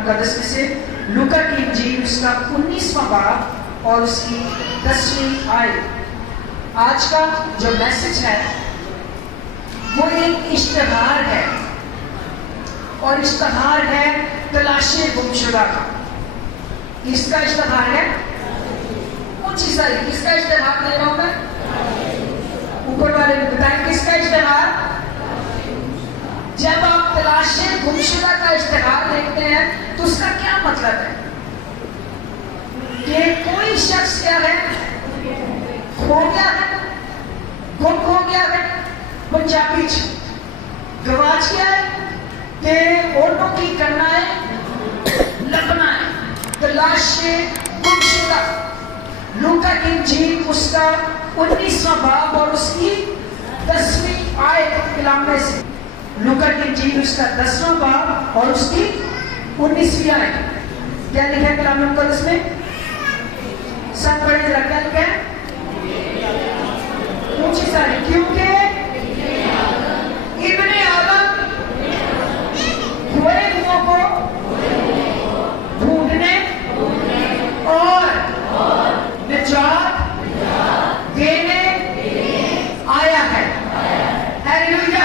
مقدس میں سے لوکا کی انجیل اس کا 19واں باب اور اس کی 10ویں آیت۔ آج کا جو میسج ہے وہ ایک اشتہار ہے، اور اشتہار ہے تلاش گمشدہ کا۔ کس کا اشتہار ہے؟ اونچی ساری کس کا اشتہار دے رہا ہوں میں؟ اوپر والے نے بتائیں کس کا اشتہار؟ جب آپ تلاش گمشدہ کا اشتہار دیکھتے ہیں تو اس کا کیا مطلب ہے؟ کہ کوئی شخص کیا ہے؟ کھو گیا ہے، گم ہو گیا ہے، پنجابی گواچ گیا ہے، کہ اونٹوں کی کرنا ہے، لپنا ہے، تلاش گمشدہ۔ لوکا کی انجیل اس کا 19واں باب اور اس کی 10ویں آیت کلام میں سے۔ لوکا کی انجیل اس کا 10واں باب اور اس کی 19ویں آیت۔ کیا لکھا ہے کلام مقدس میں؟ سب پڑھیں ذرا، کیا لکھا ہے؟ اونچی ساری کیونکہ ابن آدم کھوئے ہوں کو ڈھونڈنے اور نجات دینے آیا ہے۔ ہیلیلویا۔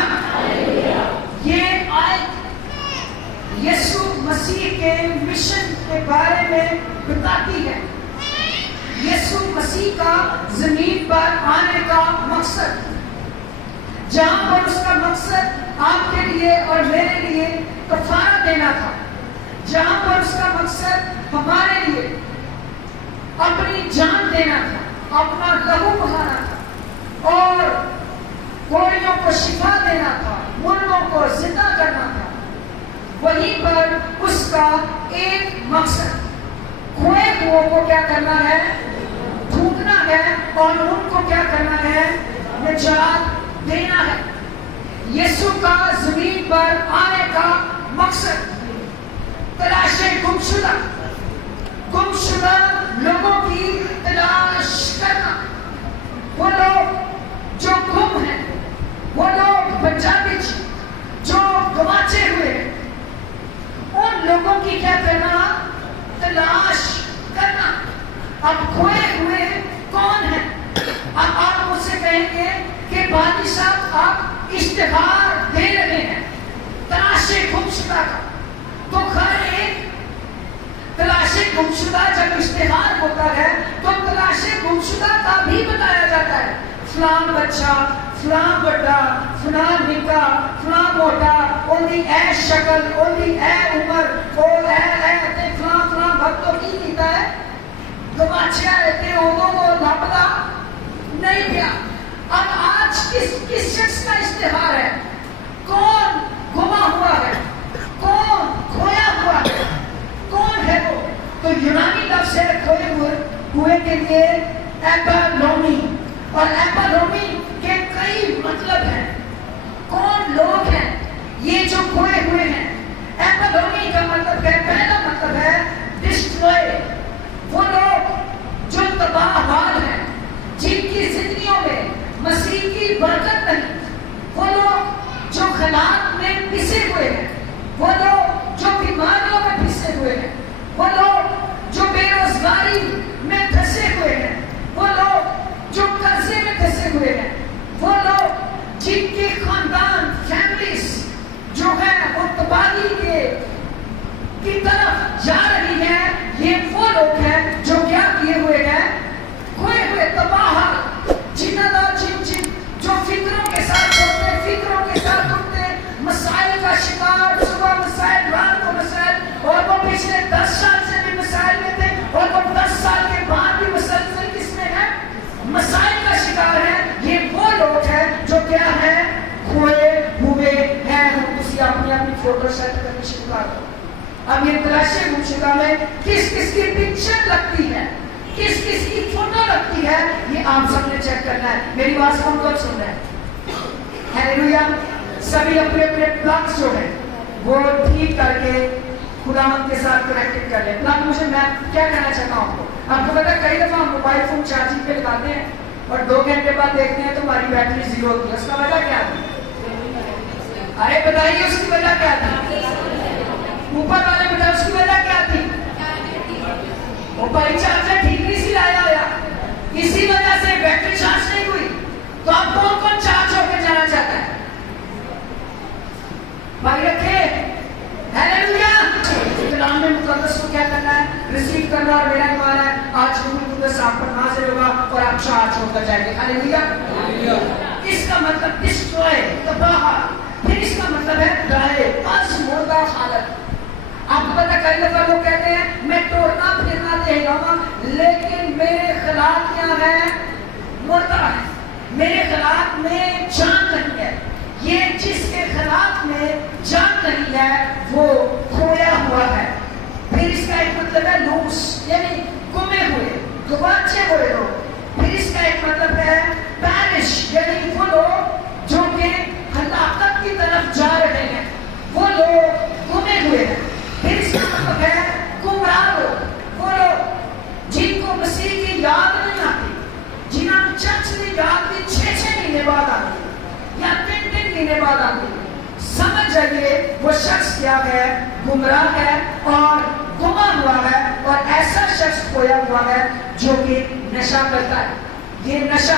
یہ آیت یسوع مسیح کے مشن کے بارے میں بتاتی ہے، یسوع مسیح کا زمین پر آنے کا مقصد، جہاں پر اس کا مقصد آپ کے لیے اور میرے لیے کفارہ دینا تھا، جہاں پر اس کا مقصد ہمارے لیے اپنی جان دینا تھا، اپنا لہو بہانا تھا، اور کوڑیوں کو شفا دینا تھا، مردوں کو زندہ کرنا تھا۔ وہیں پر اس کا ایک مقصد کھوئے ہوئوں کو کیا کرنا ہے؟ ڈھونڈنا ہے، اور ان کو کیا کرنا ہے؟ نجات دینا ہے۔ یسوع کا زمین پر آنے کا مقصد تلاش گمشدہ لوگوں کی تلاش کرنا۔ وہ لوگ جو گم ہیں، وہ لوگ پنجابی جو گواچے ہوئے ہیں، ان لوگوں کی کیا کرنا؟ تلاش کرنا۔ اب کھوئے ہوئے کون ہیں؟ اب آپ مجھ سے کہیں گے کہ بادی صاحب آپ اشتہار دے رہے ہیں تلاش گمشدہ کا، تو ہر ایک تلاش گمشدہ جب اشتہار ہوتا ہے تو تلاش گمشدہ کا بھی بتایا جاتا ہے۔ فلاں بچہ، فلاں بڑا، فلاں نکا، فلاں موٹا، اندھی اے شکل، اندھی اے عمر، اور اے فلاں فلاں بھکتوں کی دیتا ہے گواچیا رہتے ہیں، انہوں کو لابدہ نہیں پیا۔ اب آج کس شخص کا اشتہار ہے؟ کون گما ہوا ہے؟ کون کھویا ہوا ہے؟ کون ہے وہ؟ تو یونانی لفظ ہے کھوئے کے لیے ایپالومی، اور ایپالومی کے کئی مطلب ہیں۔ کون لوگ ہیں یہ جو کھوئے ہوئے ہیں؟ ایپالومی کا مطلب ہے، پہلا مطلب ہے ڈسٹروئے، وہ لوگ جو تباہ حال ہیں، جن کی زندگیوں میں مسیح کی برکت نہیں، وہ لوگ جو خلاط میں پسے ہوئے ہیں، وہ لوگ جو بیماریوں میں پسے ہوئے ہیں، وہ لوگ جو بے روزگاری میں پھنسے ہوئے ہیں، وہ لوگ جو قرضے میں پھنسے ہوئے ہیں، وہ لوگ جن کے خاندان فیملیز جو ہے وہ تباہی کی طرف جا رہی ہیں، یہ وہ لوگ ہیں جو کیا کیے ہوئے ہیں؟ کھوئے ہوئے، تباہ، جو فکروں کے ساتھ اٹھتے، مسائل کا شکار، صبح مسائل، رات کو مسائل، اور وہ پچھلے 10 سال سے بھی مسائل میں تھے، اور وہ 10 سال کے بعد بھی مسلسل کس میں ہے؟ مسائل کا شکار ہے۔ یہ وہ لوگ ہیں جو کیا ہے؟ کھوئے ہوئے ہیں۔ اسی اپنی فوٹو سیٹ کرنی شروع کر دو۔ اب یہ تلاش گمشدہ میں کس کس کی پکچر لگتی ہے، کس کس کی فوٹو لگتی ہے، یہ آپ سب نے چیک کرنا ہے۔ میری بات کون کون سن رہا ہے؟ ہیلیلویا۔ سبھی اپنے اپنے پلگس جو ہیں وہ ٹھیک کر کے خداوند کے ساتھ کنیکٹ کر لیں۔ پلگ مجھے میں کیا کہنا چاہتا ہوں آپ کو پتا ہے کئی دفعہ ہم موبائل فون چارجنگ پہ لگاتے ہیں اور 2 گھنٹے بعد دیکھتے ہیں تو ہماری بیٹری 0 ہوتی ہے۔ اس کا وجہ کیا ہے؟ ارے بتائیے اس کی وجہ کیا تھی؟ اوپر والے بتائیں اس کی وجہ करना और मेरा ईमान है आज कुदस आप पर नाज़िल होगा और आप चार्ज होकर जाएंगे। हालेलुया। इसका मतलब डिस्ट्रॉय, तबाह। फिर इसका मतलब है डाले, मुर्दा हालत। आपको पता कई दफा लोग कहते हैं मैं तोड़ना फिरना दे रहा लेकिन मेरे खिलाफ क्या है? मुर्दा है, मेरे खिलाफ में जान नहीं है। ये जिसके खिलाफ में जान नहीं है वो खोया हुआ है। फिर इसका एक मतलब है लूस, यानी गुमे हुए, गवाचे हुए लोग। फिर इसका एक मतलब है पैरिश, यानी वो लोग जो कि हलाकत की तरफ जा रहे हैं, वो लोग गुमे हुए हैं। फिर इसका मतलब है गुमराह लोग, वो लोग जिनको मसीह की याद नहीं आती, जिन्होंने चर्च की याद भी 6-6 महीने बाद आती या 3-3 महीने बाद आती। समझ जाइए वो शख्स क्या है? गुमराह है और गुमा हुआ है, और ऐसा शख्स खोया हुआ है जो कि नशा करता है। ये नशा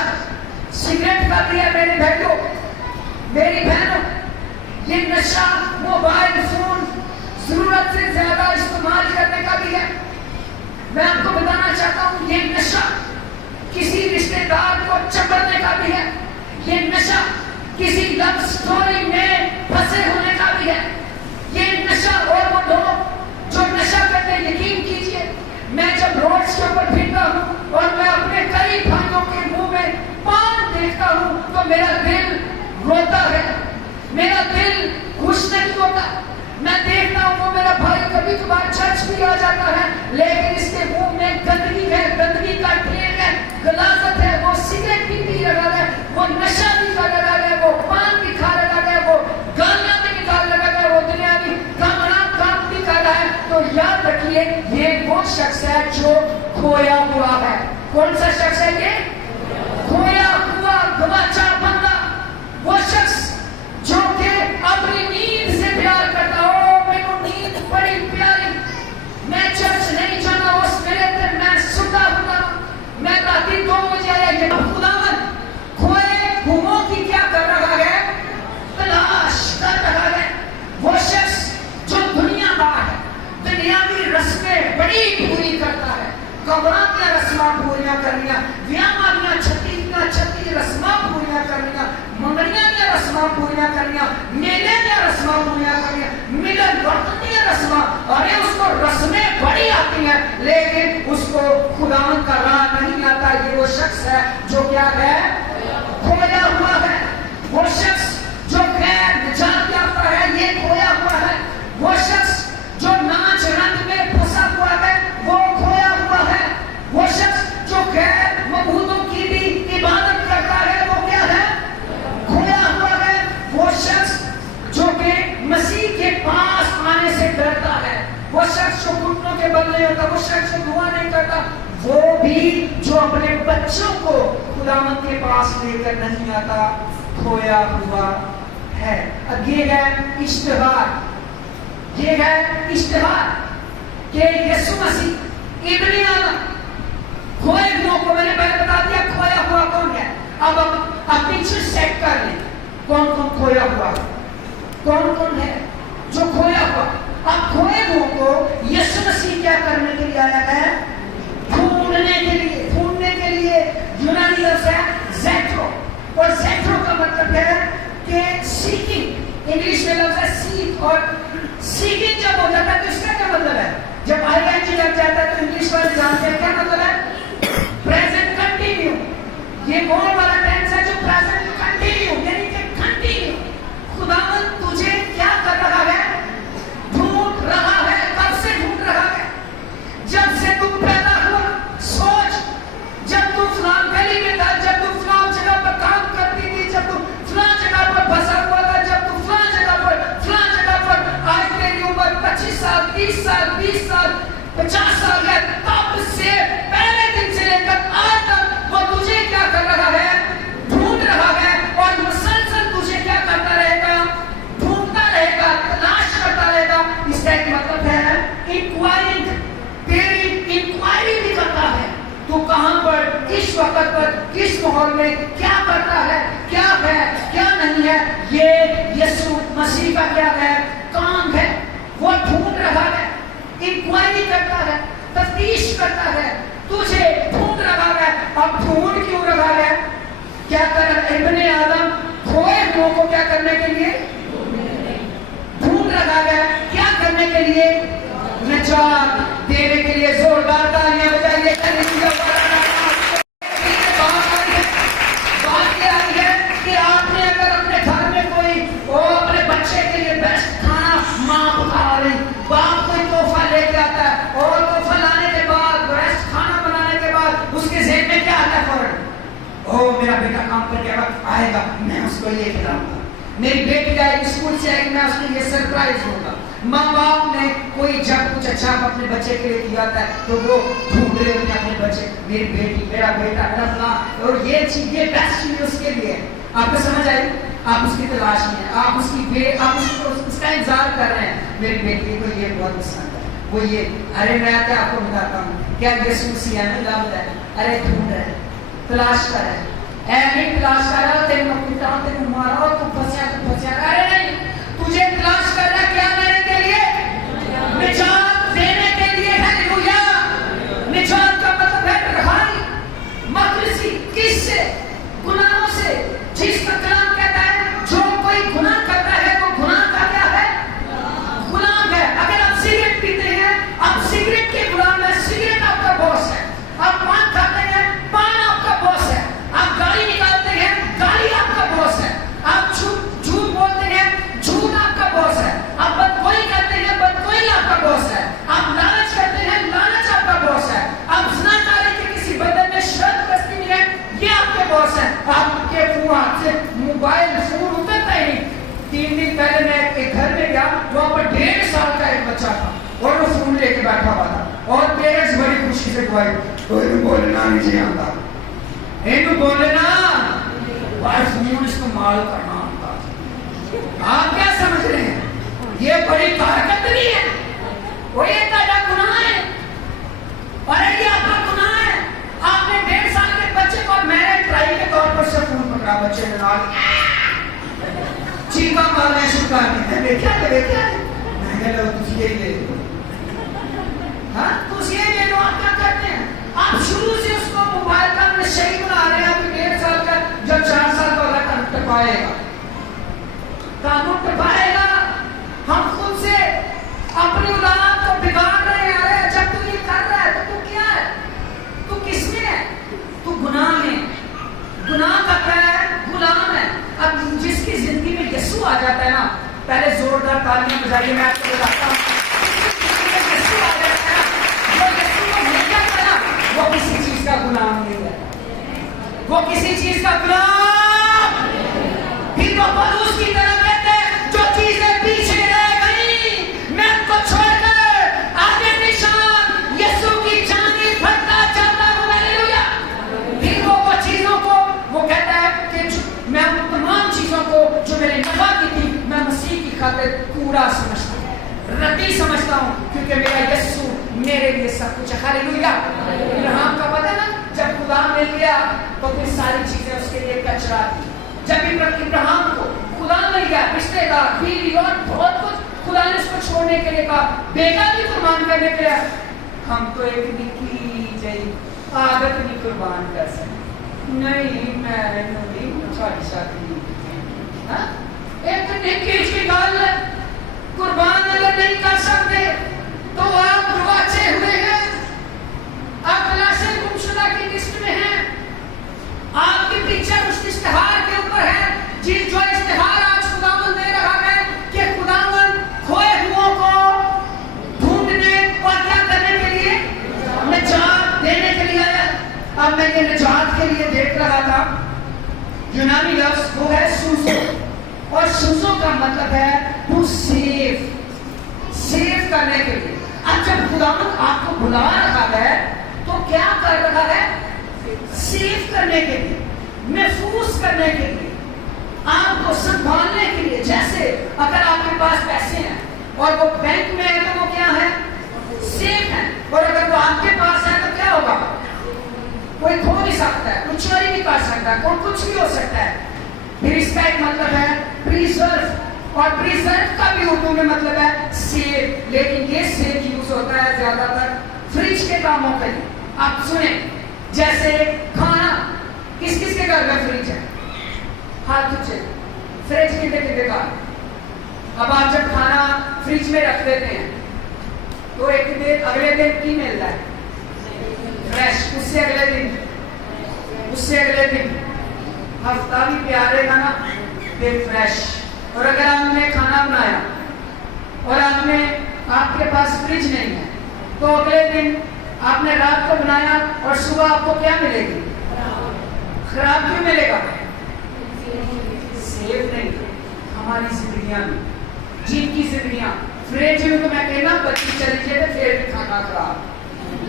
सिगरेट का भी है मेरे भाइयों, मेरी बहनों। ये नशा मोबाइल फोन जरूरत से ज्यादा इस्तेमाल करने का भी है। मैं आपको बताना चाहता हूँ ये नशा किसी रिश्तेदार को चपड़ने का भी है। ये नशा किसी लव स्टोरी में फंसे होने का भी है। ये नशा, और वो लोग जो नशा करते हैं, यकीन कीजिए मैं जब रोड्स के ऊपर फिरता हूँ और मैं अपने कई भाइयों के मुंह में पान देखता हूँ तो मेरा दिल रोता है, मेरा दिल खुश नहीं होता। मैं देखता हूँ वो मेरा भाई कभी कभार चर्च भी आ जाता है लेकिन इसके मुंह में गंदगी है, गंदगी का ढेर है, गलाजत है, वो सिगरेट भी पी रहा है, वो नशा भी कर रहा है, वो पान भी खा रहा है, वो गालियां भी निकाल रहा है, वो दुनियावी काम भी कर रहा है। तो याद रखिए ये वो शख्स है जो खोया हुआ है। कौन सा शख्स है ये? खोया हुआ गवाचा बंदा। वो शख्स जो कि अपनी नींद से प्यार करता हो, मेरी नींद बड़ी प्यारी, मैं चर्च नहीं जाना, उस मेरे दिन मैं सुता हुआ, मैं राती 2 बजे आया। ये खुदावन खोए हुओं की क्या कर रहा है? तलाश कर रहा है। वो शख्स जो दुनियादार है, दुनियावी रस्में बड़ी पूरी करता है, कब्रां रस्मां पूरियां करनियां, व्याहां दी 36 रस्मां पूरियां करनियां, मंगनियां दी रस्मां पूरियां करनियां, मेले दी रस्मां पूरियां करनियां, मिलन वरतन दी रस्मां। अरे उसको रस्में बड़ी आती हैं लेकिन उसको खुदावंद का राह नहीं आता। ये वो शख्स है जो क्या है? खोया हुआ है। वो शख्स जो गैर निजात याफ्ता है, ये खोया हुआ है। वो शख्स जो नाच रंग में फंसा हुआ है, वो खोया हुआ है। वो शख्स जो गैर मबूदों की भी इबादत करता है, वो क्या है? खोया हुआ है। वो शख्स जो कि मसीह के पास आने से डरता है, वो शख्स जो घुटनों के बल नहीं होता, वो शख्स जो दुआ नहीं करता, वो भी जो अपने बच्चों को खुदावंद के पास लेकर नहीं आता, खोया हुआ है। अब ये है इश्तिहार, ये है इश्तिहार कि यीशु मसीह इब्ने आदम खोए हुओं को, मैंने पहले बता दिया खोया हुआ कौन है। अब आप पीछे सेट कर लें कौन कौन खोया हुआ, कौन कौन है जो खोया हुआ। अब खोए हुओं को यीशु मसीह क्या करने के लिए आया है? ढूंढने के लिए। ढूंढने के लिए यूनानी लफ्ज़ है ज़ेट्रो, और ज़ेट्रो का मतलब है कि सीकिंग। इंग्लिश में लफ्ज़ है सीक, और सीकिंग जब हो जाता है तो इसका क्या मतलब है? जब आईएनजी लग जाता है तो इंग्लिश वाले जानते हैं क्या मतलब है? Present continue. ये वो वाला टेंस है जो प्रेजेंट कंटिन्यू, यानी कि कंटिन्यू। खुदावंद तुझे क्या कर रहा है? ढूंढ रहा है। कब से ढूंढ रहा है? जब से तू पैदा हुआ। सोच, जब तू फलां गली में था, जब तू फलां जगह पर काम करती थी, जब तू फलां जगह पर फंसा हुआ था, जब तू फलां जगह पर आज तेरी उम्र 25 साल, 30 साल, 20 साल, 50 साल है, तब से पहले दिन से लेकर आज तक वो तुझे क्या कर रहा है? ढूंढ रहा है। और मुसलसल तुझे क्या करता रहेगा? ढूंढता रहेगा, तलाश करता रहेगा। इसका एक मतलब है इंक्वायरिंग, तेरी इंक्वायरी भी करता है। तू कहां पर, किस वक्त पर, किस माहौल में क्या करता है, क्या है, क्या नहीं है। ये यीशु मसीह का क्या है? काम है। वो ढूंढ रहा है, इंक्वायरी करता है, तफ्तीश तफ्तीश करता है, तुझे ढूंढ रहा है। अब ढूंढ क्यों रहा है? क्या कर रहा है? इब्ने आदम खोए हुओं को क्या करने के लिए ढूंढ रहा है? क्या करने के लिए? निजात देने के लिए। जोरदार तालियां बजाइए। बात यह आई है कि आपने अगर अपने घर में कोई अपने बच्चे के लिए बेस्ट खाना, माँ बता रही, बाप कोई तोहफा लेके आता है और तोहफा लाने के बाद, बेस्ट खाना बनाने के बाद उसके जेब में क्या आता है फौरन? ओ मेरा बेटा काम करके वक्त आएगा, मैं उसको ये खिलाऊंगा। मेरी बेटी आएगी स्कूल से आएगी, मैं उसके लिए सरप्राइज दूंगा। माँ बाप ने कोई जब कुछ अच्छा अपने बच्चे के लिए किया था तो वो ढूंढ रहे होते हैं अपने बच्चे, मेरी बेटी, मेरा बेटा, मेरा फलां, और ये चीज, ये बेस्ट चीज उसके लिए। आपको समझ आई? आप उसकी तलाश में, आप उसका इंतजार कर रहे हैं। मेरी बेटी को ये बहुत पसंद है, वो ये, अरे मैं क्या आपको बताता हूँ, क्या यीशु मसीह है ना, लव है, अरे ढूंढ रहे, तलाश कर रहे, नहीं तलाश कर रहा, तेरे पिता तेरे मारा, तू फंसा, अरे नहीं, तुझे तलाश कर रहा, क्या करने के लिए? निजात देने के लिए। हालेलुया। निजात का मतलब है रहाई, मखलसी। किससे? गुनाहों से। जिसका कलाम कहता है जो कोई गुनाह करता है वो गुनाह का क्या है? गुलाम है। अगर आप सिगरेट पीते हैं, आप सिगरेट के गुलाम है, सिगरेट आपका बॉस है। आप पान खाते हैं, पान आपका बॉस है। आप गाड़ी निकालते हैं, गाड़ी आपका बॉस है। आप झूठ बोलते हैं, झूठ आपका बॉस है। आप बदकोई करते हैं, बदकोई आपका बॉस है। आप लालच करते हैं, लालच आपका बॉस है। आप ज़िनाकारी के किसी बदन में शर्त में है, ये आपके बॉस है। आपके हाथ से मोबाइल फोन उतरता ही नहीं। 3 दिन पहले मैं एक घर में गया, वहां पर 1.5 साल का एक बच्चा था और वो फोन लेके बैठा हुआ था और पेरेंट्स बड़ी खुशी से गवाही, बोलना नहीं आता, इनको बोलना भाई फोन इस्तेमाल करना आता। आप क्या समझ रहे हैं? ये बड़ी ताकत नहीं है, वो ये ताजा गुनाह है। अरे ये आपका गुनाह है। आपने 1.5 साल के बच्चे को मैंने ट्राई के तौर पर से फोन पकड़ा, बच्चे ने नाल चीखा मारना शुरू कर दिया। देखा मैं कह लो तुझे ये ले लो, हाँ तुझे ये ले लो। आप क्या करते हैं? आप शुरू से उसको मोबाइल का नशा ही बना रहे हैं। अभी 1.5 साल का, जब 4 साल का होगा कानून टपाएगा। हम खुद से अपनी औलाद को बिगाड़ रहे हैं। अरे जब तू ये कर रहा है तो तू क्या है? तू किसमें है? तू गुनाह में। गुनाह का क्या है? गुलाम है। अब जिसकी जिंदगी में यीशु आ जाता है ना, पहले जोरदार तालियां बजाइए। मैं आपको बताता हूँ, यीशु आ जाता है, जो यीशु को मिल जाता है ना, वो किसी चीज का गुलाम नहीं है, वो किसी चीज का गुलाम। फिर वो पलूस की तरह कहते हैं, जो चीजें पीछे रह गई मैं उनको छोड़कर आगे निशान यीशु की चांदी भरता चलता हूं। हालेलुया। फिर वो चीजों को, वो कहता है कि मैं उन तमाम चीजों को जो मेरे नफा की थी, मैं मसीह की खातिर पूरा समझता हूँ, रद्दी समझता हूँ, क्योंकि मेरा यीशु मेरे लिए सब कुछ है। हालेलुया। इब्राहिम का पता ना, जब खुदा मिल गया तो फिर सारी चीजें उसके लिए कचरा थी। जब इब्राहिम को खुदा मिल गया, रिश्तेदार, बीवी और बहुत कुछ, खुदा ने उसको छोड़ने के लिए कहा, बेटा भी कुर्बान करने के लिए। हम तो एक निकी जई आदत नहीं कुर्बान कर सकते। नहीं मैं नहीं तुम्हारी शादी एक निकी की गल कुर्बान अगर नहीं कर सकते तो आप गुवाचे हुए हैं, आप लाशें गुमशुदा की लिस्ट में हैं। आपके पीछे उस इश्तिहार के ऊपर है जो इश्तिहार आज खुदावन दे रहा है कि खुदावन खोए हुओं को ढूंढने और क्या करने के लिए? निजात देने के लिए आया। अब मैं ये निजात के लिए देख रहा था, यूनानी लफ्ज वो है सुजो, और सुजो का मतलब है टू सेव करने के लिए। अब जब खुदावन आपको बुला रहा है तो क्या कर रहा है? सेव करने के लिए, महफूज करने के लिए, आपको संभालने के लिए। जैसे अगर आपके पास पैसे हैं और वो बैंक में है तो वो क्या है? सेफ है। और अगर वो आपके पास है तो क्या होगा? कोई खो नहीं सकता है, कोई चोरी नहीं कर सकता, कोई कुछ भी हो सकता है। फिर इसका एक मतलब है प्रिजर्व, और प्रिजर्व का भी उर्दू में मतलब है सेव, लेकिन ये सेव यूज होता है ज्यादातर फ्रिज के कामों के लिए। आप सुने, जैसे खाना, किस किस के घर में फ्रिज है? हाथ ऊंचे, फ्रिज कितने कितने का? अब आप जब खाना फ्रिज में रख देते हैं तो एक दिन अगले दिन की मिलता है फ्रेश, उससे अगले दिन हफ्ता भी प्यारे का ना फिर फ्रेश। और अगर आपने खाना बनाया और आपके पास फ्रिज नहीं है तो अगले दिन आपने रात को बनाया और सुबह आपको क्या मिलेगी? खराब क्यों मिलेगा? सेफ नहीं। हमारी जिंदगियां में, जिनकी जिंदगियां फ्रिज में, तो मैं कहना बच्ची चली जाए तो फिर भी खाना खराब,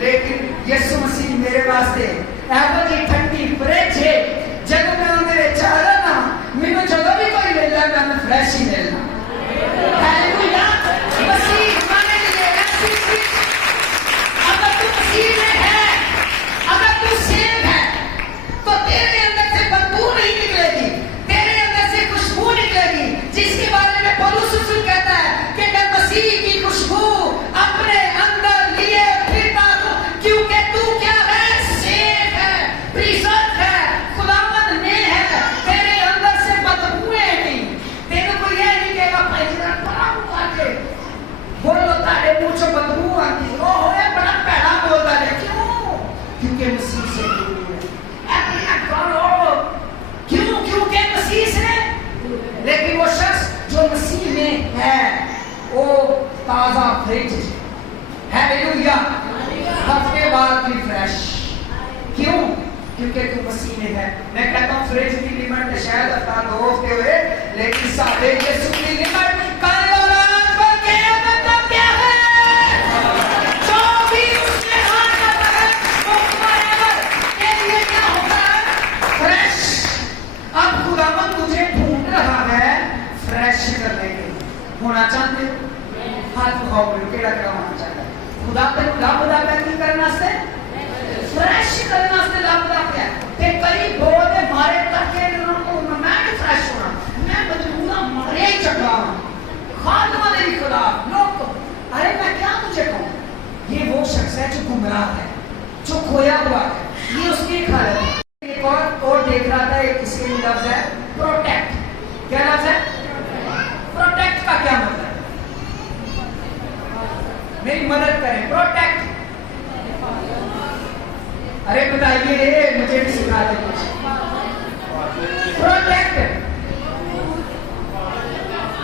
लेकिन यीशु मसीह मेरे वास्ते एवं की ठंडी फ्रिज है। जब मैं उन्हें चाहा ना, मैंने जगह भी कोई मिलना, मैं फ्रेश ही मिलना। हालेलुया। मसीह माने लिए ऐसी चीज, अगर तू मसीह में है, अगर तू सेव है, तो तेरे अंदर से बदबू नहीं निकलेगी, तेरे अंदर से खुशबू निकलेगी, जिसके बारे में पौलुस रसूल कहता है कि मैं मसीह की खुशबू अपने अंदर लिए फिरता हूं, क्योंकि तू क्या है? सेव है, प्रिजर्व है, खुदावंद ने है, तेरे अंदर से बदबूएं नहीं। तेरे को ये नहीं कहेगा भाई जरा बड़ा हुआ के बोलो तारे मुंह से बदबू आती, ओ होए बड़ा पैड़ा बोलता है। क्यों? क्योंकि मसीह से दूर है। अपना करो क्यों? क्योंकि मसीह से। लेकिन वो शख्स जो मसीह में है वो ताजा फ्रिज है। हालेलुया। हफ्ते बाद भी फ्रेश। क्यों? क्योंकि तू मसीह में है। मैं कहता हूँ फ्रिज की लिमिट शायद हफ्ता 2 हफ्ते हुए, लेकिन साढ़े यीशु की लिमिट कल और आज पर मतलब क्या है? जो भी उसने हाथ करता है वो forever के लिए क्या होता है? फ्रेश। अब खुदावंद तुझे ढूंढ रहा है फ्रेश करने के लिए। होना चाहते हो? हाथ उठाओ, केड़ा क्या होना चाहता है? खुदा तेरे लाभदा नहीं करना से फ्रेश करना से लाभदा क्या ते कई बोल मारे करके मैं फ्रेश होना, मैं बदबूदा मरे ही चढ़ा खात्मा दे खुदा लोग। अरे मैं क्या तुझे कहूं, ये वो शख्स है जो गुमराह है, जो खोया हुआ है, ये उसकी हालत है। एक और देख रहा था, एक इसके लफ्ज है प्रोटेक्ट। क्या लफ्ज है? प्रोटेक्ट का क्या मतलब है? मेरी मदद करें। प्रोटेक्ट, अरे बताइए, मुझे भी सिखा दे कुछ। प्रोटेक्ट,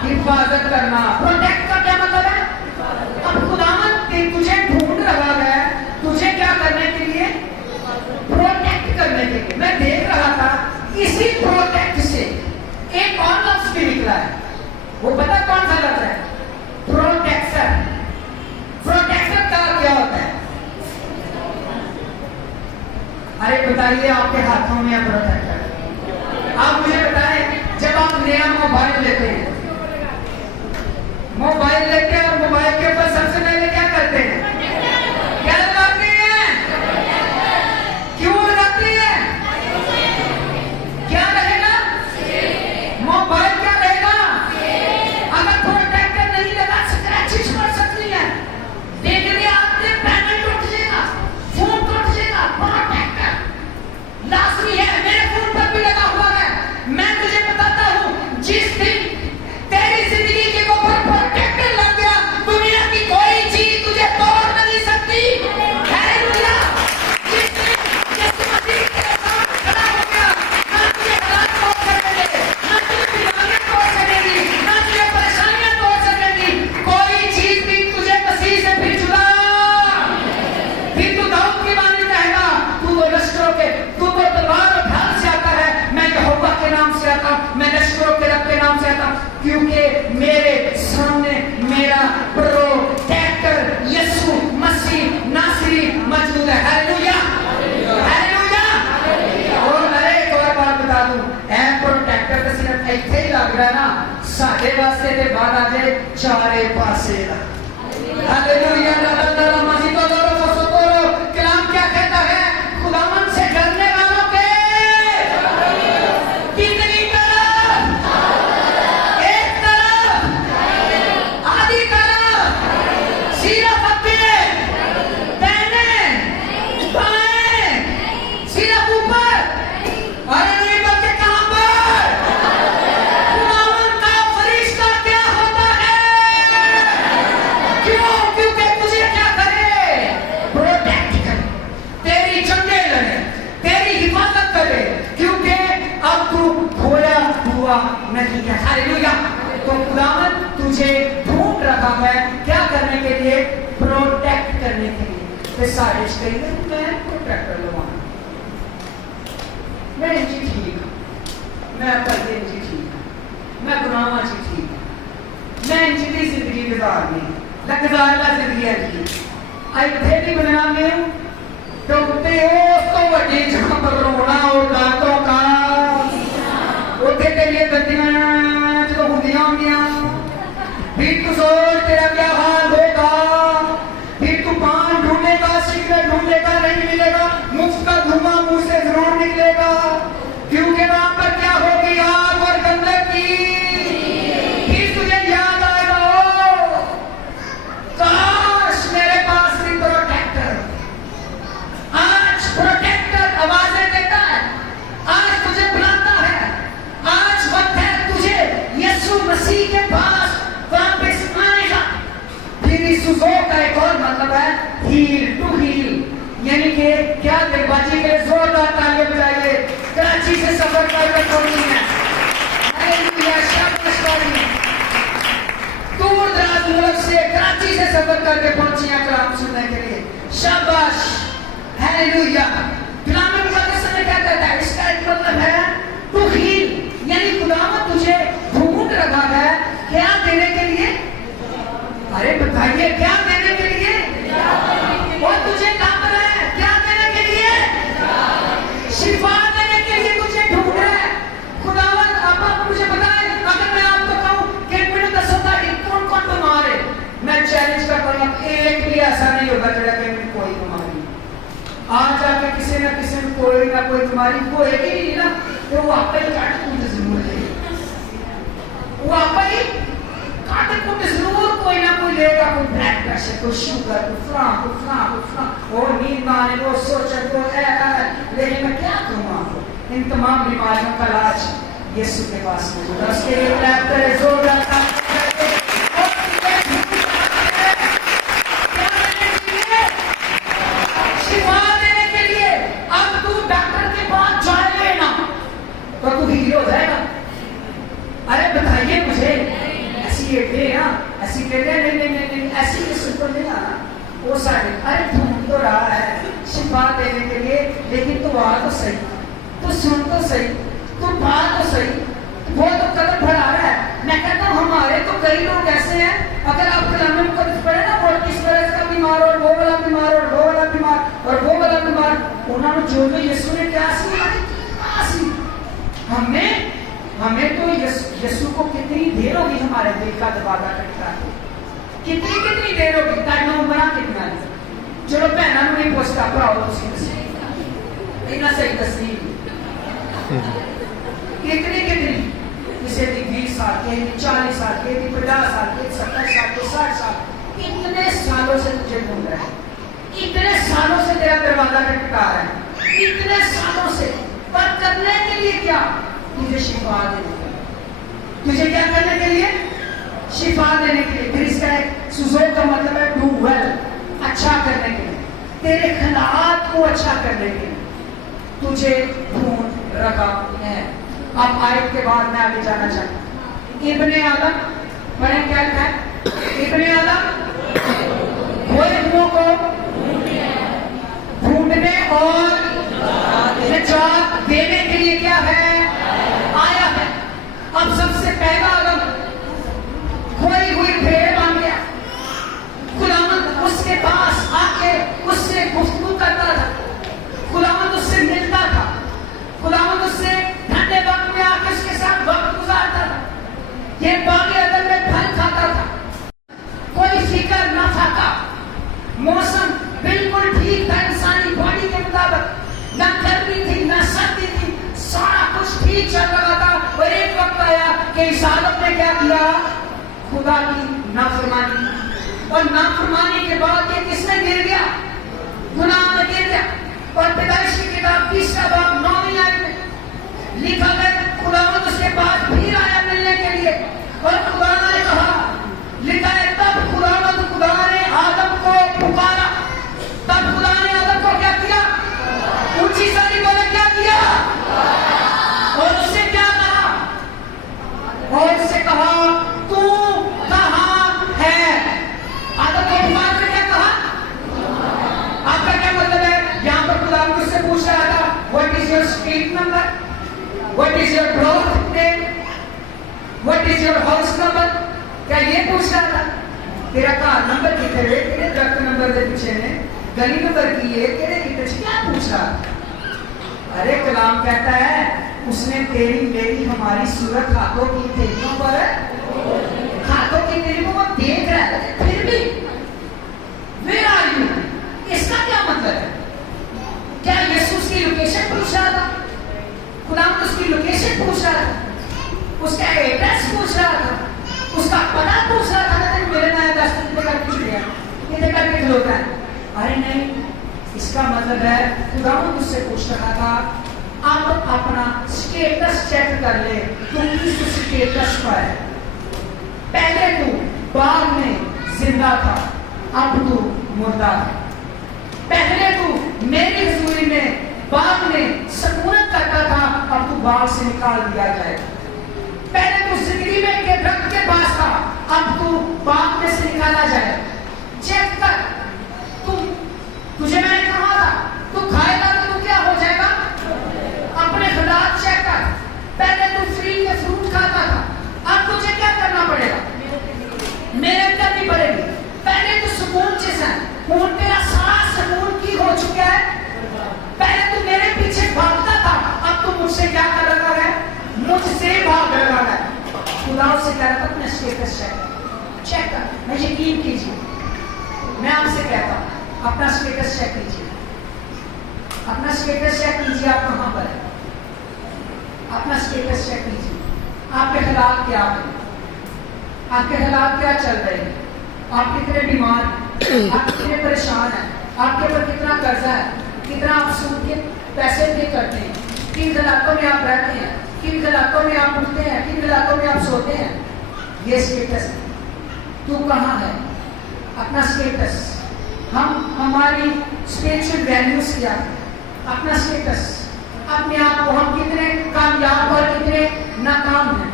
हिफाजत करना। प्रोटेक्ट का क्या मतलब है? अब खुदावंद तुझे ढूंढ रहा है, तुझे क्या करने के लिए? प्रोटेक्ट करने के लिए। मैं देख रहा था इसी प्रोटेक्ट से एक और लफ्ज भी निकला है। वो पता कौन सा लफ्ज है? प्रोटेक्शन। प्रोटेक्शन का क्या होता है? अरे बताइए, आपके हाथों में है प्रोटेक्टर। आप मुझे बताएं, जब आप नया मोबाइल लेते हैं, मोबाइल लेते हैं और मोबाइल के ऊपर सबसे पहले क्या करते हैं? क्या लगाते हैं? क्यों लगाते हैं? क्या रहेगा? मोबाइल क्या रहेगा? अगर प्रोटेक्टर नहीं लगा, स्क्रैचेस पड़ सकती है। देख लिया आपने, पैनल टूट जाएगा, फोन टूट जाएगा। प्रोटेक्टर लाजमी है। मेरे फोन पर भी लगा हुआ है। मैं तुझे बताता हूं, जिस दिन तेरी जिंदगी के ऊपर प्रोटेक्टर लग गया, दुनिया की कोई चीज तुझे तोड़ नहीं सकती। हालेलुया। जिस दिन यीशु मसीह तेरे साथ खड़ा हो गया, ना तुझे हालात तोड़ सकेंगे, ना तुझे बीमारियां तोड़ सकेंगी, ना तुझे परेशानियां तोड़ सकेंगी। कोई चीज भी तुझे मसीह से फिर जुड़ा। फिर तू दाऊद की बानी कहेगा, तू वो लश्करों के, तू वो तलवार और ढाल से आता है, मैं यहोवा के नाम से आता, मैं लश्करों के रब के नाम से आता, क्योंकि मेरे सामने मेरा प्रोटेक्टर यीशु मसीह नासरी मौजूद है। हालेलुया। हालेलुया। और मैं एक और बात बता दूं, ऐ प्रोटेक्टर तो सिर्फ ऐसे ही लग रहा है ना, साडे वास्ते ते बाद आ जाए चारे पासे दा। हालेलुया। अल्लाह मसीह तो कलाम क्या कहता है? खुदावंद से डरने वालों के कितनी तरफ? एक तरफ, आधी तरफ, सिर्फ अपने पहने नहीं है। हालेलुया। तो खुदावन तुझे ढूंढ रहा है, क्या करने के लिए? प्रोटेक्ट करने के लिए। ते सारे कहेंगे मैं प्रोटेक्ट कर लूँगा, मैं जी ठीक हूँ, मैं पढ़े जी ठीक हूँ, मैं गुनामा जी ठीक हूँ, मैं इंजी जिंदगी गुजार नहीं लगजारला जिंदगी है जी आई बथेरी बना में तो वड्डी जहाँ पर रोना और दांतों का उठे तेरे गद्दियां जो हुंदियां होंगियां, फिर तू सोच तेरा क्या हाल होगा, फिर तू पान ढूंढेगा, सिगरेट ढूंढेगा, नहीं मिलेगा, मुफ्त का धुआं मुंह से जरूर निकलेगा, क्योंकि वहां पर क्या होगी? आग और गंदगी। फिर तुझे याद आएगा, ओ काश मेरे पास भी प्रोटेक्टर। आज प्रोटेक्टर आवाजें देता है, आज तुझे बुलाता है, आज वक्त है तुझे यीशु मसीह के पास वापस आएगा। फिर यीशु का एक और मतलब है हील टू हील, यानी कि क्या दिलबाजी के जोरदार तालियां बजाइए। कराची से सफर कर पहुंची है, हालेलुया, शाबाश तालियां। दूर दराज मुल्क से कराची से सफर करके पहुंची है कलाम सुनने के लिए, शाबाश, हालेलुया। कलाम मुकद्दस में क्या कहता है? इसका एक मतलब है टू हील, यानी खुदावंद तुझे ढूंढ रहा है, क्या देने के लिए? अरे बताइए, क्या देने के लिए? और तुझे काम रहा है, क्या देने के लिए? शिफा देने के लिए तुझे ढूंढ रहा है खुदावंद। आप मुझे बताएं, अगर मैं आपको कहूं कि एक मिनट दस होता है कौन कौन बीमार है, मैं चैलेंज करता हूं एक भी ऐसा नहीं होगा जरा कि कोई बीमारी आज आके किसी न किसी में कोई ना कोई बीमारी होएगी नहीं ना, तो वो आप ही काट कूट जरूर है, वो आप ही काट कूट जरूर कोई ना कोई लेगा, कोई ब्लड प्रेशर, कोई शुगर, कोई फलां, और नींद आने को सोचे को लेकिन मैं क्या करूँ आपको? इन तमाम बीमारियों का इलाज यीशु के पास मौजूद है। उसके लिए क्लैप करें जोरदार। शिफा देने के लिए अब तू डॉक्टर के पास जाए ना तो तू हील हो जाएगा। अरे बताइए मुझे, ऐसी कहते हैं ऐसी कहते हैं नहीं ऐसी किसी को नहीं आना वो सारे। अरे ढूंढ तो रहा है शिफा देने के लिए, लेकिन तू आ तो सही, तू सुन तो सही, तू बात तो सही, वो तो कदम बढ़ा रहा है। मैं कहता हूँ हमारे तो कई लोग ऐसे हैं, अगर आप कलाम मुकद्दस पढ़े ना, वो किस तरह का बीमार और वो वाला बीमार और वो वाला बीमार और वो वाला बीमार, उन्होंने जो भी यीशु ने क्या सी हमें तो यीशु को कितनी देर होगी हमारे दिल का दरवाजा खटखटाते, कितनी देर होगी? ताकि उम्र कितना चलो भैन नहीं पूछता भराओ इतना सही दसी कितनी किसी की 20 साल के 40 साल के 50 साल के 70 साल के 60 साल, कितने सालों से तुझे ढूंढ रहा है, इतने सालों से तेरा दरवाजा खटखटा रहा है, इतने सालों से, पर करने के लिए क्या? तुझे शिफा देने के लिए। तुझे क्या करने के लिए? शिफा देने के लिए। फिर इसका सुजो का मतलब है डू वेल, अच्छा करने के लिए, तेरे खलात को अच्छा करने के लिए तुझे ढूंढ रखा है। अब आयत के बाद मैं आगे जाना चाहता हूं। इब्ने आदम पढ़े क्या लिखा है? इब्ने आदम खोए हुओं को ढूंढने और निजात देने के लिए क्या है? आया है। अब सबसे पहला आदम खोई हुई भेड़ बन गया, खुदावंद उसके पास आके उससे गुफ्तगू करता था, खुदावंद उससे मिलता था, खुदावंद उससे ठंडे वक्त में आके उसके साथ वक्त गुजारता था, ये बागी अदन में फल खाता था, कोई फिक्र न था, मौसम बिल्कुल ठीक था इंसानी बॉडी के मुताबिक, न गर्मी थी न सर्दी थी, सारा कुछ ठीक चल रहा था। और एक वक्त आया कि इस आदम ने क्या किया? खुदा की नाफरमानी, और नाफरमानी के बाद ये किसने गिर गया? गुनाह में गिर गया। और पैदाइश की किताब 30 बाब 9वीं आयत में लिखा है खुदावंद उसके पास फिर आया मिलने के लिए, और खुदा ने कहा, लिखा है तब खुदा ने आदम को पुकारा, तब खुदा ने आदम को क्या किया? ऊंची सारी बोले क्या किया? और उससे क्या कहा? street number? What is your block name? What is your house number? کیا یہ پوچھ رہا تھا؟ تیرا کار نمبر کتنے ہے؟ کہنے درخت نمبر دے پیچھے نے گلی نمبر کی ہے کہنے کی پیچھے کیا پوچھ رہا؟ ارے کلام کہتا ہے اس نے تیری میری ہماری صورت ہاتھوں کی تیریوں پر ہاتھوں کی تیریوں کو دیکھ رہا ہے پھر بھی where are you؟ اس کا کیا مطلب ہے؟ کیا یسوع اس کی لوکیشن پوچھ رہا تھا؟ خدا اس کی لوکیشن پوچھ رہا تھا؟ اس کا ایڈریس پوچھ رہا تھا؟ اس کا پتہ پوچھ رہا تھا کہ میرے نئے دستور کر کے چھوڑ گیا یہ کر کے کھلوتا ہے؟ ارے نہیں، اس کا مطلب ہے خدا مجھ سے پوچھ رہا تھا اب اپنا سٹیٹس چیک کر لے تو کس سٹیٹس پر ہے. پہلے تو باغ میں زندہ تھا اب تو مردہ ہے. پہلے تو میری حضوری میں باغ میں سکونت کرتا تھا اب تو باغ سے نکال دیا جائے. پہلے تو زندگی میں کے درخت کے پاس تھا اب تو باغ میں سے نکالا جائے. چیک کر تجھے میں نے کہا تھا تو کھائے گا تو کیا ہو جائے گا. اپنے حالات چیک کر. پہلے تو فری کے فروٹ کھاتا تھا اب تجھے کیا کرنا پڑے گا؟ محنت کرنی پڑے گی. پہلے تو سکون چیز ہے ہوں تیرا سارا سکون کی ہو چکا ہے. پہلے تو میرے پیچھے بھاگتا تھا اب تو مجھ سے کیا کر رہا ہے؟ مجھ سے بھاگ رہا ہے. خدا سے کہہ رہا تھا اپنا اسٹیٹس چیک کر. میں یقین کیجیے میں آپ سے کہتا ہوں اپنا اسٹیٹس چیک کیجیے. اپنا اسٹیٹس چیک کیجیے آپ کہاں پر ہیں. اپنا اسٹیٹس چیک کیجیے. آپ کے حالات کیا ہیں؟ آپ کے حالات کیا چل رہے ہیں؟ آپ کتنے بیمار ہیں؟ آپ کتنے پریشان ہیں؟ آپ کے اوپر کتنا قرضہ ہے؟ کتنا آپ سود کے پیسے پے کرتے ہیں؟ کن علاقوں میں آپ رہتے ہیں؟ کن علاقوں میں آپ اٹھتے ہیں؟ کن علاقوں میں آپ سوتے ہیں؟ یہ اسٹیٹس ہے. تو کہاں ہے؟ اپنا اسٹیٹس. ہماری اسپریچل ویلیوز کیا ہے؟ اپنا اسٹیٹس. اپنے آپ کو ہم کتنے کامیاب اور کتنے ناکام ہیں.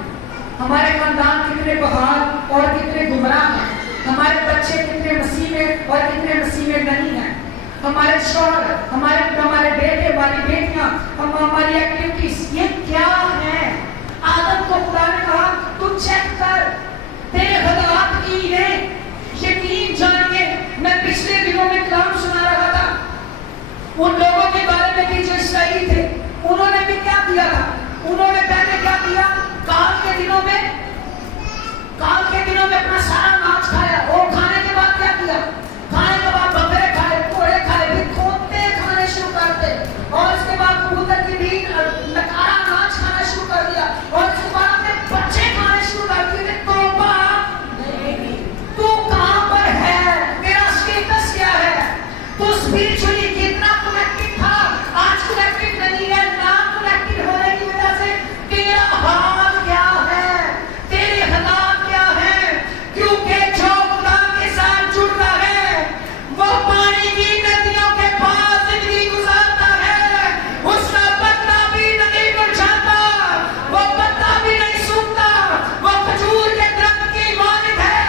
ہمارے خاندان کتنے بحال اور کتنے گمراہ ہیں. ہمارے بچے کتنے مسیح میں اور کتنے مسیح میں نہیں ہیں. ہمارے شوہر ہمارے بیٹے ہماری بیٹیاں ہماری ایکٹیویٹیز یہ کیا ہے؟ آدم کو خدا نے کہا تو چیک کر تیرے حالات کی ہیں. یقین جانیے میں پچھلے دنوں میں کلام سنا رہا تھا ان لوگوں کے بارے میں کہ جو اسرائیلی تھے انہوں نے بھی کیا کیا تھا. انہوں نے پہلے کیا کیا؟ کال کے دنوں میں اپنا سارا ناچ کھایا. اور کھانے کے بعد کیا کیا؟ کھانے کے بعد بکرے کھائے کوڑے کھائے پھر کھوتے کھانے شروع کرتے اور اس کے بعد کبوتر کی بھی نکارا ناچ کھانا شروع کر دیا اور اس کے بعد اپنے بچے کھانے شروع کر دیے. توبہ تو کہاں پر ہے؟ تیرا اسٹیٹس کیا ہے؟ تو اسپرچولی کتنا کنیکٹڈ تھا آج کنیکٹڈ نہیں ہے. نہ کنیکٹڈ ہونے کی وجہ سے تیرا حال کیا ہے؟ تیرے حالات کیا ہیں؟ کیونکہ جو خدا کے ساتھ جڑتا ہے وہ پانی کی ندیوں کے پاس زندگی گزارتا ہے. اس کا پتا بھی نہیں مرجھاتا وہ پتا بھی نہیں سوکھتا. وہ کھجور کے درخت کی مانند ہے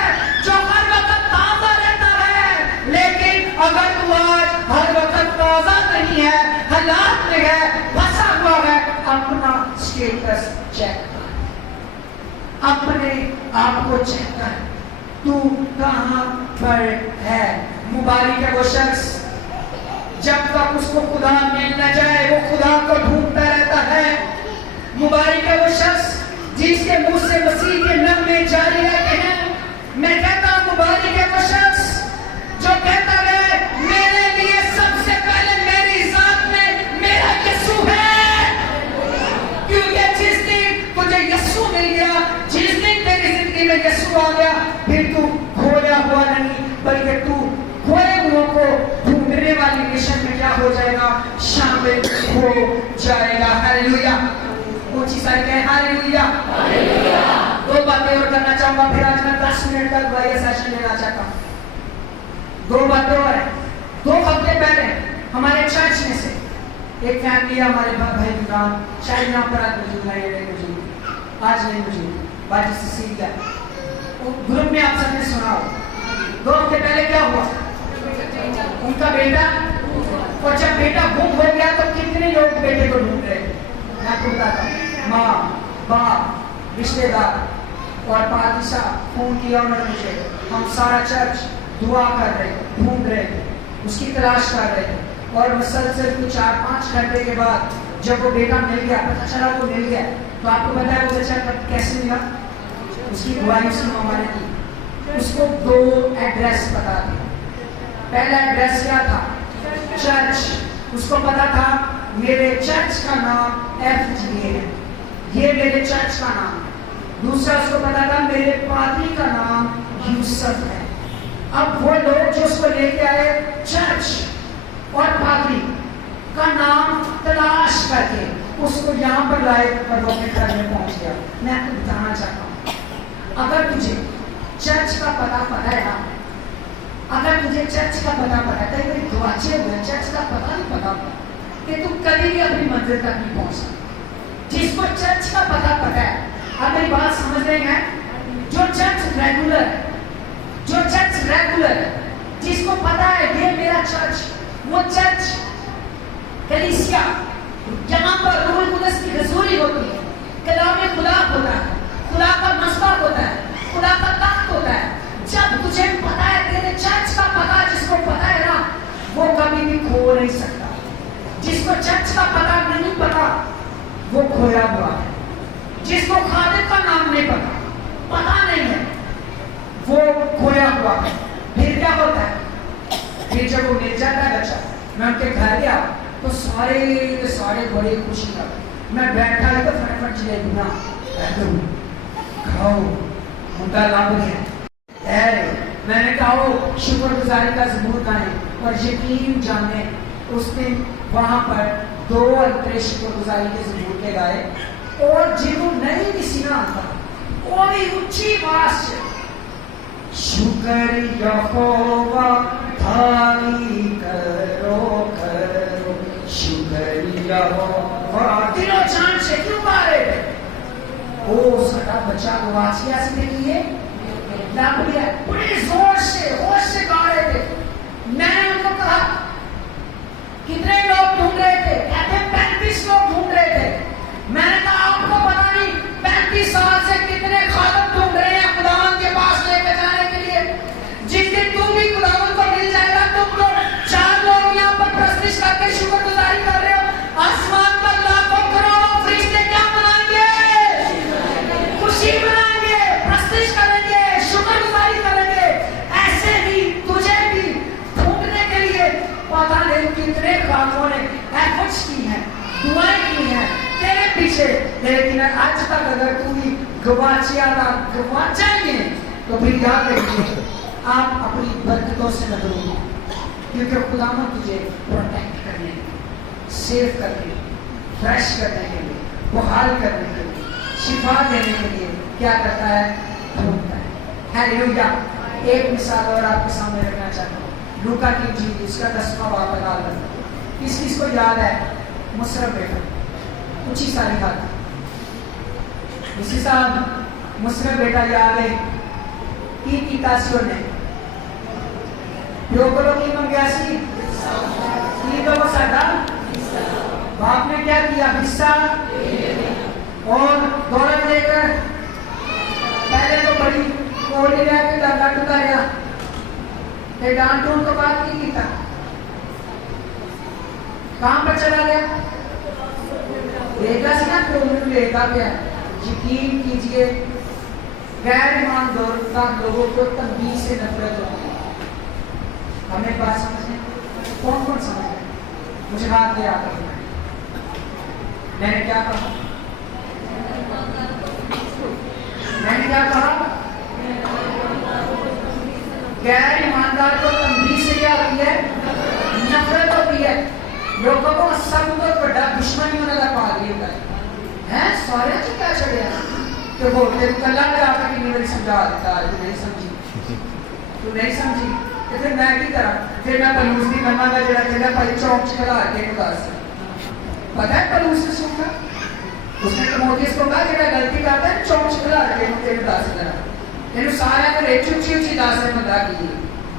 جو ہر وقت تازہ رہتا ہے. لیکن اگر تو آج ہر وقت تازہ نہیں ہے حالات میں ہے پھنسا ہوا ہے اپنا اسٹیٹس چیک کر. اپنے آپ کو چیک کر تو کہاں پر ہے. مبارک ہے وہ شخص جب تک اس کو خدا مل نہ جائے وہ خدا کو ڈھونڈتا رہتا ہے. مبارک ہے وہ شخص جس کے منہ سے مسیح کے نغمے جاری رہتے ہیں. میں کہتا ہوں مبارک ہے وہ شخص جو کہتا ہے میرے لیے سب سے پہلے میری ذات میں میرا یسوع ہے. کیونکہ جس دن تجھے یسوع مل گیا جس دن تیری زندگی میں یسوع آ گیا پھر تو کھویا ہوا نہیں بلکہ تو کھوئے ہوا کو ڈھونڈنے والی مشن میں کیا ہو جائے گا؟ شامل ہو جائے گا. ہاللویا. اونچی ساری کہیں ہاللویا. دو باتیں اور کرنا چاہوں گا پھر آج میں 10 منٹ کا دعائیہ سیشن لینا چاہتا ہوں. دو باتیں اور ہیں. 2 ہفتے پہلے ہمارے چرچ میں سے ایک فیملی ہے ہمارے بھائی عمران شاید یہاں پر آج موجود ہے یا نہیں موجود آج نہیں موجود باجی سیسیلیا گروپ میں آپ سب نے سنا ہو. 2 ہفتے پہلے کیا ہوا؟ ان کا بیٹا اور جب بیٹا گم ہو گیا تو کتنے لوگ بیٹے کو ڈھونڈ رہے تھے؟ میں آپ کو بتاتا ہوں، ماں باپ رشتے دار اور پادری صاحب فون کیا انہوں نے مجھے، ہم سارا چرچ دعا کر رہے تھے، ڈھونڈ رہے تھے، اس کی تلاش کر رہے تھے، اور مسلسل کچھ 4-5 گھنٹے کے بعد جب وہ بیٹا مل گیا، پتہ چلا وہ مل گیا، تو آپ کو پتا ہے وہ بچہ کیسے ملا؟ اس کی گواہی اس کی ماما نے دی، اس کو 2 ایڈریس بتا دیا۔ پہلا ایڈریس کیا تھا؟ چرچ، اس کو پتا تھا میرے چرچ کا نام FGA ہے، یہ میرے چرچ کا نام ہے۔ دوسرا اس کو پتا تھا میرے پادری کا نام یوسف ہے۔ اب وہ لوگ جو اس کو لے کے آئے چرچ اور پادری کا نام تلاش کر کے اس کو یہاں پر لائے اور وہ اپنے گھر میں پہنچ گیا۔ میں آپ کو بتانا چاہتا ہوں، اگر تجھے چرچ کا پتا ہے نا، اگر تجھے چرچ کا پتا ہے، کئی بڑی گواچے ہوئے چرچ کا پتا نہیں پتا کہ تم کبھی بھی اپنی منزل تک نہیں پہنچ سکتے۔ جس کو چرچ کا پتا ہے، آپ میری بات سمجھ رہے ہیں؟ جو چرچ ریگولر ہے، جس کو پتا ہے یہ میرا چرچ، وہ چرچ کلیسیا جہاں پر روح القدس کی حضوری ہوتی ہے، کلام خدا ہوتا ہے، خدا کا مسبح ہوتا ہے، خدا کا تخت ہوتا ہے۔ جب تجھے پتا ہے تیرے چرچ کا پتا، جس کو پتا ہے نا وہ کبھی بھی کھو نہیں سکتا۔ جس کو چرچ کا پتا نہیں پتا وہ کھویا ہوا ہے۔ جس کو خالق کا نام نہیں پتا نہیں ہے، وہ کھویا ہوا ہے۔ پھر کیا ہوتا ہے؟ پھر جب وہ مل جاتا ہے بچہ، میں ان کے گھر گیا تو سارے بڑے خوشی کا، میں بیٹھا ہے تو فٹ چلے گنا کھاؤ منڈا لاب گیا، میں نے کہا شکر گزاری کا ضبور گائیں اور یقین جانے۔ اس نے وہاں پر 2 انترے شکر گزاری کے ضبور کے گائے، اور جنہوں نہیں بھی سینا آتا وہ بھی اچھی آواز سے شکر یہوہ تھائی کرو کرو، شکر یہوہ دل و جان سے کیوں گا رہے تھے؟ سٹا بچہ گواچیا سے دیکھئے لب گیا، بڑے زور سے ہوش سے گا رہے تھے۔ میں نے ان کو کہا کتنے لوگ ڈھونڈ رہے تھے؟ کہتے 35 لوگ ڈھونڈ رہے تھے۔ میں نے کہا آپ کو پتا نہیں 35 سال سے کتنے خالق ڈھونڈ رہے ہیں خداوند کے پاس لے کے جانے کے لیے؟ جس دن تم بھی خداوند کو مل جائے گا، تم کو 4 لوگ یہاں پر پرستش کر کے شکر گزاری کر رہے ہو، آسمان پر لاکھوں کروڑوں فرشتے کیا منائیں گے؟ خوشی منائیں گے، پرستش کریں گے، شکر گزاری کریں گے۔ ایسے ہی تجھے بھی ڈھونڈنے کے لیے پتا نہیں کتنے خالقوں نے ایفرٹس کی ہیں، دعائیں کی ہیں تیرے پیچھے، لیکن آج تک اگر تو بھی گواچیں گے تو پھر یاد رکھیے آپ اپنی برکتوں سے محروم ہوں، کیونکہ خداوند تجھے پروٹیکٹ کرنے کے لیے، سیو کرنے کے لیے، فریش کرنے کے لیے، بحال کرنے کے لیے، شفا دینے کے لیے کیا کرتا ہے؟ ڈھونڈتا ہے۔ ہیلیلویا۔ ایک مثال اور آپ کے سامنے رکھنا چاہتا ہوں، لوکا کی انجیل اس کا 10واں باب نکال رہا ہوں۔ کس کو یاد ہے؟ مصرف بیٹا، کچھ ہی ساری بات اسی صاحب مصرف بیٹا یاد ہے کی تاثیر نے یوکلو کی منگیا سی کی تو وہ ساڈا باپ نے کیا کیا؟ حصہ اور دولت دے کر پہلے تو بڑی کوڑی لے کے ڈالا ٹکایا، پھر ڈانٹ ڈھونڈ تو بات نہیں کیتا، کہاں پر چلا گیا؟ بیٹا سی نا کوڑی لے کا گیا۔ یقین کیجئے غیر ایماندار لوگوں کو تنبیہ سے نفرت ہوتی ہے۔ ہمیں بات سمجھیں؟ کون سمجھ رہے؟ مجھے ہاتھ دے آتا ہے۔ میں نے کیا کہا؟ غیر ایماندار کو تنبیہ سے کیا ہوتی ہے؟ نفرت ہوتی ہے۔ لوگوں کو سب کو بڑا دشمنی ہونے کا پادری ہوتا ہے۔ سارے چ کیا چڑھیا کہ وہ تیرے کلا لگا کے کتنی بڑی سمجھا دیتا ہے، تو نہیں سمجھی تو پھر میں کی کرا؟ پھر میں پلوس بھی بننا گا جڑا کہنا بھائی چوک چ کلا کے اداس پتہ ہے پلوس سے سن کا اس نے تیموتھیوس کو کہا جڑا غلطی کرتا ہے چوک چ کلا کے تیرے اداس کرا، یہ سارا کو اچھی اچھی داس نے بتا کی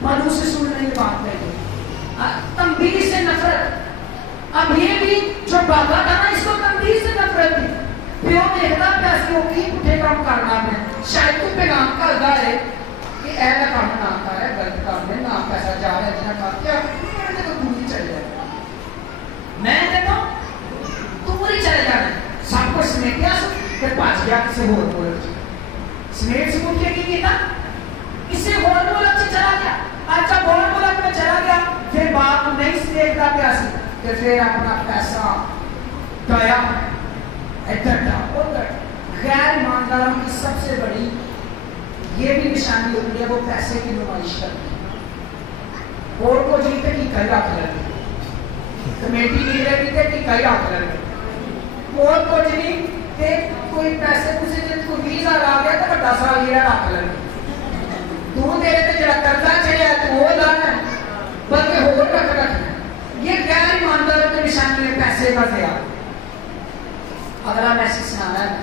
پلوس سے سننے کی بات نہیں۔ تنبیہ سے نفرت اب یہ بھی جو بابا تھا نا اس کو تنبیہ سے نفرت تھی پیو دیکھتا پیسے وہ کی اٹھے کام کرنا ہے شاید تو پیغام کا لگا ہے کہ ایسا کام نہ کر ہے غلط کام میں نہ پیسہ جا رہا ہے جنہیں کہا کیا میرے تو دوری چلے جائے میں دیتا ہوں دوری چلے جانا سب کو سمیٹیا سو پھر پاس گیا کسی ہو بولے سمیٹ سے مجھے کی کیا تھا کسی ہو بولے چلا گیا اچھا بول بولے میں چلا گیا پھر باپ نہیں سمیٹتا پیاسی کہ پھر اپنا پیسہ گیا ادھر تھا ادھر غیر ایمانداروں کی سب سے بڑی یہ بھی نشانی ہوتی ہے وہ پیسے کی نمائش کرتی ہے اور کو جیتے کی کئی آخ لگے کمیٹی نہیں رہتی کہ کئی آخ لگے اور کو جنی کہ کوئی پیسے کسی دن کوئی 20,000 آ گیا تو 10,000 یہ آخ لگے تو تیرے تے جڑا قرضہ چڑھیا ہے تو وہ لانا ہے بلکہ ہو رکھ رکھنا یہ غیر ایمانداروں کی نشانی ہے پیسے کا ضیاع اگلا میسج سنانا ہے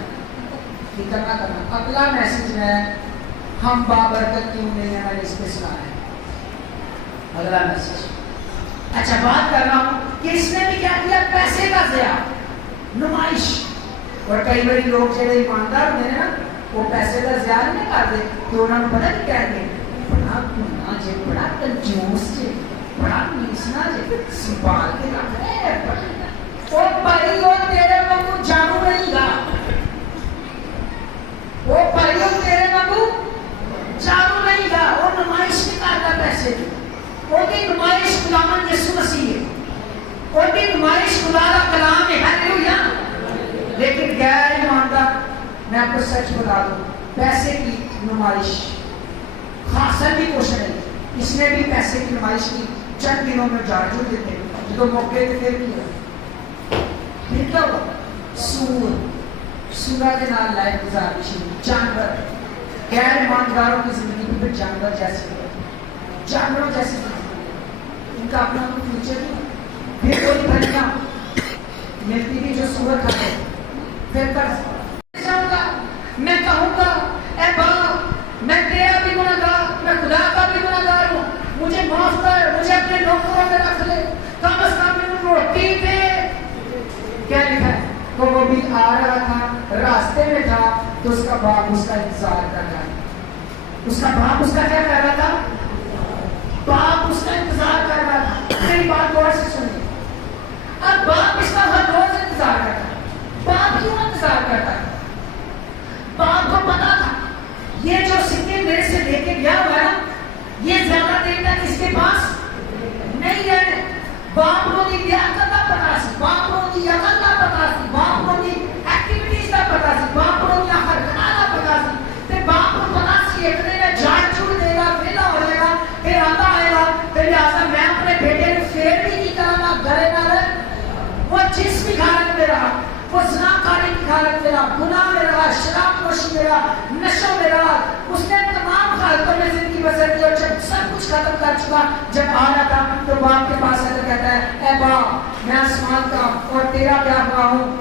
فکر نہ کرنا اگلا میسج ہے ہم بابرکت کیوں نہیں ہیں میں نے اس پہ سنانا ہے اگلا میسج اچھا بات کر رہا ہوں کہ اس نے بھی کیا کیا پیسے کا ضیاع نمائش اور کئی بڑی لوگ جو ایماندار ہوتے ہیں نا وہ پیسے کا ضیاع نہیں کرتے تو انہوں نے پتہ نہیں کہہ دیں بڑا گناہ جے بڑا کنجوس جے بڑا نیسنا جے سنبھال کے رکھ رہے ہیں وہ پری وہ تیرے منگو جانو نہیں گا وہ پری وہ تیرے منگو جانو نہیں گا وہ نمائش نہیں کرتا پیسے کی وہ کی نمائش غلام یسوع مسیح ہے وہ کی نمائش خدا کا کلام ہے ہلیلویا لیکن غیر ایماندار میں آپ کو سچ بتا دوں پیسے کی نمائش خاصا بھی کچھ نہیں اس نے بھی پیسے کی نمائش کی چند دنوں میں جا جو دیتے جو موقع دیتے کیا پھر کیا ہوا سورہ کے نال لائف گزارنی شروع جانور غیر ایمانداروں کی زندگی میں جانور جیسے جانوروں جیسے ان کا اپنا کوئی فیوچر نہیں پھر کوئی بھرنا ملتی بھی جو سور کھاتے پھر کر جاؤں گا میں کہوں گا اے باپ میں تیرا بھی گناہگار میں خدا کا بھی گناہگار ہوں مجھے معاف کر مجھے اپنے نوکروں میں رکھ لے کم از کم میں روٹی دے کیا لکھا ہے تو وہ بھی آ رہا تھا راستے میں تھا تو اس کا باپ اس کا انتظار کر رہا تھا اس کا باپ اس کا کیا کر رہا تھا باپ اس کا انتظار کر رہا تھا میری بات غور سے سنیے اب باپ اس کا ہر روز انتظار کرتا ہے باپ کیوں انتظار کرتا ہے باپ کو پتا تھا یہ جو سکے میرے سے لے کے گیا ہوا ہے یہ زیادہ دیر تک اس کے پاس نہیں ہے باپ کو دی لیاقت کا پتا سی باپ کو دی عقل کا پتا سی باپ کو دی ایکٹیویٹیز کا پتا سی باپ کو دی حرکت کا پتا سی تے باپ کو پتا سی ایک دن جان چھوڑ دے گا ویلا ہو جائے گا پھر آتا آئے گا پھر لہٰذا میں اپنے بیٹے نے فیر بھی نہیں کرنا گھرے نہ رہے وہ جس بھی حالت میں رہا وہ زناکاری کی حالت میں رہا گناہ میں رہا شراب نوشی میں رہا نشوں میں رہا اس نے تمام حالتوں میں زندگی بسر کی اور جب سب کچھ ختم کر چکا جب آ رہا تھا تو باپ کے پاس آتا کہتا ہے اے باپ میں آسمان کا اور تیرا کیا ہوا ہوں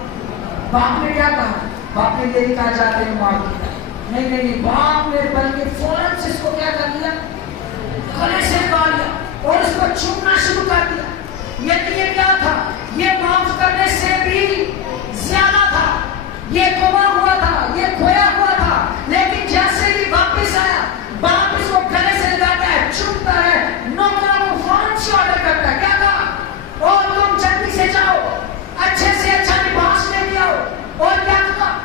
باپ نے کیا کہا باپ نے تیری کہا جاتے ہیں معاف کیا نہیں نہیں نہیں باپ نے بلکہ فوراً سے اس کو کیا کر دیا گلے سے نکال لیا اور اس کو چومنا شروع کر دیا یہ کیا تھا یہ معاف کرنے سے بھی زیادہ تھا یہ گما ہوا تھا یہ کھویا ہوا تھا لیکن جیسے بھی واپس آیا باپ اس کو گلے سے لگاتا ہے چومتا ہے نوکروں کو فوراً سے آرڈر کرتا ہے کیا کہا اور تم جلدی سے جاؤ اچھے سے اچھا لباس لے کے آؤ اور کیا کہا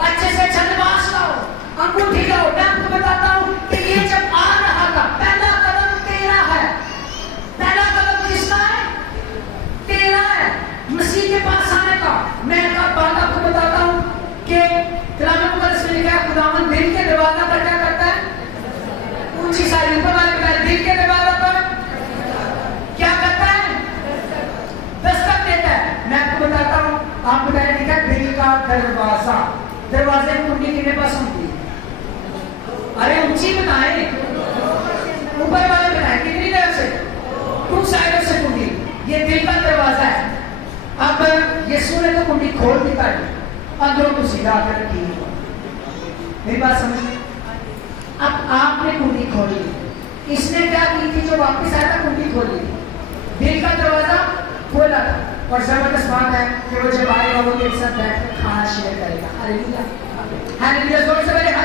اچھے سے اچھا لباس لاؤ انگوٹھی لاؤ میں آپ کو بتاتا ہوں کہ یہ جب آ رہا تھا پہلا قدم تیرا ہے پہلا قدم کس کا ہے تیرا ہے مسیح کے پاس آنے کا میں ایک بات آپ کو بتاتا ہوں کہ کلام مقدس میں لکھا ہے خداوند دل کے دروازہ پر کیا کرتا ہے اونچی ساری اوپر والے بتائے دل کے دروازہ پر کیا کرتا ہے دستک دیتا ہے میں آپ کو بتاتا ہوں آپ بتائیں لکھا ہے دل کا دروازہ دروازے میں کنڈی کتنے پاس ہوتی ہے ارے اونچی بتائیں اوپر والے بتائیں کتنی طرف سے ٹو سائڈوں سے کنڈی یہ دل کا دروازہ ہے اب یسوع نے تو کنڈی کھول دی تھی اندروں کو سیدھا کر رکھی میری بات سمجھ اب آپ نے کنڈی کھولی اس نے کیا کی تھی جو واپس آیا تھا کنڈی کھولی دل کا دروازہ बोला था, और जबरदस्त बात है कि वो जब आएगा वो एक साथ बैठ कर खाना शेयर करेगा। हालेलुया, हालेलुया, जोर से बोले हालेलुया।